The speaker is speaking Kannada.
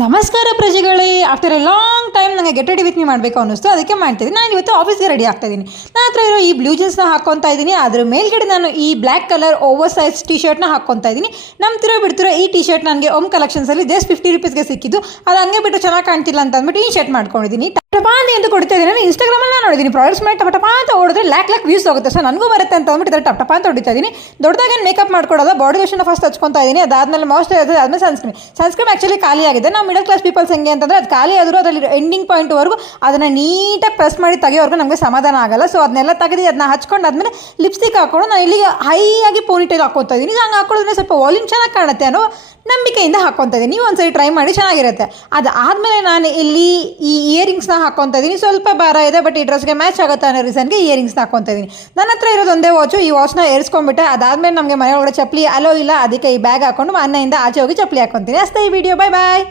ನಮಸ್ಕಾರ ಪ್ರಜೆಗಳೇ. ಆಫ್ಟರ್ ಎ ಲಾಂಗ್ ಟೈಮ್ ನನಗೆ ಗೆಟ್ ರೆಡಿ ವಿತ್ ಮೀ ಮಾಡಬೇಕು ಅನ್ನಿಸ್ತು, ಅದಕ್ಕೆ ಮಾಡ್ತಿದ್ದೀನಿ. ನಾನು ಇವತ್ತು ಆಫೀಸ್ಗೆ ರೆಡಿ ಆಗ್ತಾ ಇದ್ದೀನಿ. ನನ್ನ ಹತ್ರ ಇರೋ ಈ ಬ್ಲೂ ಜೀನ್ಸ್ನ ಹಾಕ್ಕೊತಾ ಇದ್ದೀನಿ. ಅದ್ರ ಮೇಲ್ಗಡೆ ನಾನು ಈ black colour over size T ಶರ್ಟ್ನ ಹಾಕ್ಕೊತಾ ಇದ್ದೀನಿ. ನಂಬ್ತಿರೋ ಬಿಡ್ತಿರೋ ಈ ಟಿ ಶರ್ಟ್ ನನಗೆ ಓಮ್ ಕಲೆಕ್ಷನ್ಸಲ್ಲಿ ಜಸ್ಟ್ 50 ರೂಪೀಸ್ಗೆ ಸಿಕ್ಕಿದ್ದು. ಅದು ಹಂಗೆ ಬಿಟ್ಟು ಚೆನ್ನಾಗಿ ಕಾಣ್ತಿಲ್ಲ ಅಂತ ಅಂದ್ಬಿಟ್ಟು ಈ ಶರ್ಟ್ ಮಾಡ್ಕೊಂಡಿದ್ದೀನಿ. ಟಪಾಂತಿ ಅಂತ ಕೊಡ್ತಾ ಇದ್ದೀನಿ. ನಾನು ಇನ್ಸ್ಟಾಗ್ರಾಮಲ್ಲಿ ನಾನು ನೋಡಿದ್ದೀನಿ ಪ್ರಾಡಕ್ಟ್ಸ್ ಮೇಲೆ ಟಪಟಪ ಅಂತ ಓಡಿದ್ರೆ ಲ್ಯಾಕ್ ವ್ಯೂಸ್ ಹೋಗುತ್ತೆ. ಸೊ ನನಗೂ ಬರುತ್ತೆ ಅಂತ ಅಂದ್ಬಿಟ್ಟು ಇದರ ಟಪಟಪ ಅಂತ ಹೊಡಿತಾ ಇದ್ದೀನಿ. ದೊಡ್ಡದಾಗಿ ಮೇಕಪ್ ಮಾಡ್ಕೊಡೋದು, ಬಾಡಿ ಲೋಷನ್ ಫಸ್ಟ್ ಹಚ್ಕೊತಾ ಇದ್ದೀನಿ. ಅದಾದಮೇಲೆ ಮಾಯ್ಶ್ಚರೈಸರ್, ಆದಮೇಲೆ ಸನ್ಸ್ಕ್ರೀನ್ ಆ್ಯಕ್ಚುಲಿ ಖಾಲಿ ಆಗಿದೆ. ನಾವು ಮಿಡಲ್ ಕ್ಲಾಸ್ ಪೀಪಲ್ಸ್ ಹೆಂಗೆ ಅಂತಂದರೆ ಅದು ಖಾಲಿ ಆದರೂ ಅದರಲ್ಲಿ ಎಂಡಿಂಗ್ ಪಾಯಿಂಟ್ವರೆಗೂ ಅದನ್ನು ನೀಟಾಗಿ ಪ್ರೆಸ್ ಮಾಡಿ ತೆಗಿಯೋವರೆಗೂ ನಮಗೆ ಸಮಾಧಾನ ಆಗಲ್ಲ. ಸೊ ಅದನ್ನೆಲ್ಲ ತೆಗೆದು ಅದನ್ನ ಹಚ್ಕೊಂಡು ಆದಮೇಲೆ ಲಿಪ್ಸ್ಟಿಕ್ ಹಾಕ್ಕೊಂಡು ನಾನು ಇಲ್ಲಿಗೆ ಹೈಯಾಗಿ ಪೋನಿಟೈಲ್ ಹಾಕ್ಕೊತಾ ಇದ್ದೀನಿ. ಹಂಗೆ ಹಾಕೊಳ್ಳೋದ್ರೆ ಸ್ವಲ್ಪ ವಾಲ್ಯೂಮ್ ಚೆನ್ನಾಗಿ ಕಾಣುತ್ತೆ ಅನ್ನೋ ನಂಬಿಕೆಯಿಂದ ಹಾಕ್ಕೊತಾ ಇದ್ದೀನಿ. ನೀವು ಒಂದ್ಸರಿ ಟ್ರೈ ಮಾಡಿ, ಚೆನ್ನಾಗಿರುತ್ತೆ. ಅದಾದಮೇಲೆ ನಾನು ಇಲ್ಲಿ ಈ ಇಯರಿಂಗ್ಸ್ನ ಹಾಕ್ಕೊತಾ ಇದ್ದೀನಿ. ಸ್ವಲ್ಪ ಭಾರ ಇದೆ, ಬಟ್ ಈ ಡ್ರೆಸ್ಗೆ ಮ್ಯಾಚ್ ಆಗುತ್ತೆ ಅನ್ನೋ ರೀಸನ್ಗೆ ಇಯರಿಂಗ್ಸ್ನ ಹಾಕ್ಕೊತಾ ಇದ್ದೀನಿ. ನನ್ನ ಹತ್ರ ಇರೋದು ಒಂದೇ ವಾಚು. ಈ ವಾಚ್ನ ಏರಿಸ್ಕೊಂಡ್ಬಿಟ್ಟೆ. ಅದಾದಮೇಲೆ ನಮಗೆ ಮನೆ ಒಳಗಡೆ ಚಪ್ಪಲಿ ಅಲೋ ಇಲ್ಲ, ಅದಕ್ಕೆ ಈ ಬ್ಯಾಗ್ ಹಾಕ್ಕೊಂಡು ಮನೆಯಿಂದ ಆಚೆ ಹೋಗಿ ಚಪ್ಪಲಿ ಹಾಕ್ಕೊತೀನಿ. ಅಷ್ಟೇ ಈ ವಿಡಿಯೋ. ಬಾಯ್ ಬಾಯ್.